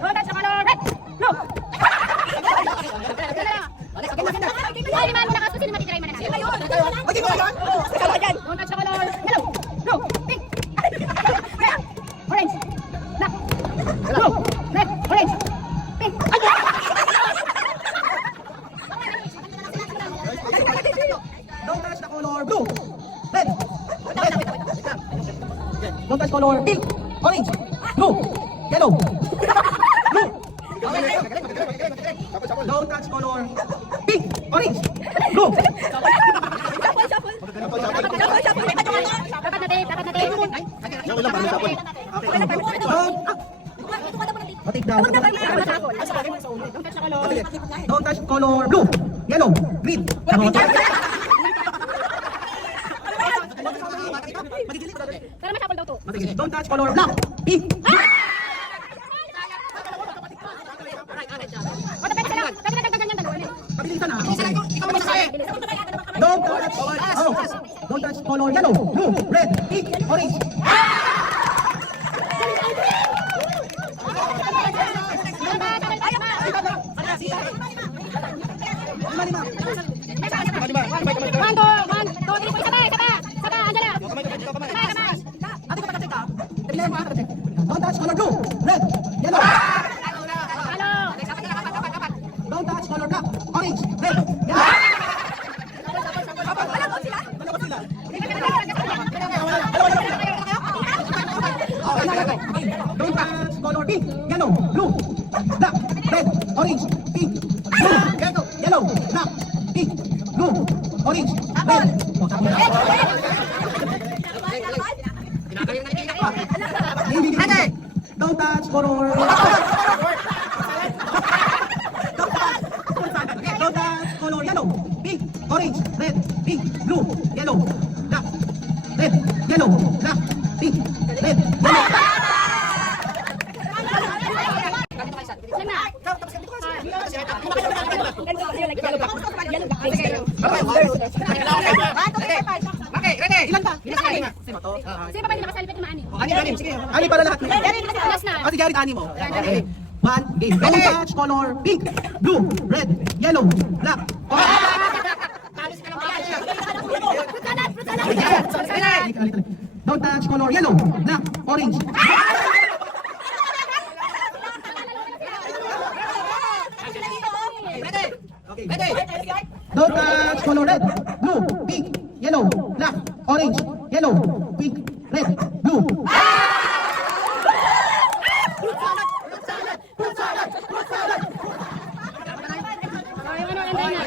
Don't touch the color red. Blue. Ay, liman mo na kaso. Sino matitry mo na natin? Don't touch the color yellow. Blue. Pink. Red. Orange. Black. Blue. Red. Orange. Pink. Don't touch the color blue, red, don't touch color pink, orange, blue, yellow, blue. Don't touch color pink, orange, blue. Dapat natin. Take down. Don't touch the color. Don't touch color blue, yellow, green. Para masapol daw to. Don't touch color black, pink. Pabilisan na. Don't touch color yellow, blue, red, pink, orange. Don't touch color blue, red, yellow. Don't touch color black, orange, red, yellow. Don't touch color pink, yellow, blue, black, red, orange, pink, blue, yellow, black, pink, blue, orange, red. Don't touch color. Don't touch color yellow, pink, orange, red, pink, blue, yellow, black, red, yellow, black, pink, red, yellow. Okay, ready? Ilan pa? Sino pa hindi nakasalipit na maani? Anim. Sige. Ani para lahat. Last na. Kasi Jared, ani mo. Okay. One, game. Don't touch color pink, blue, red, yellow, black, don't touch color yellow, black, orange. Okay. Don't touch color red, blue, pink, yellow, black, orange, yellow, pink, red, blue. Ay, ano,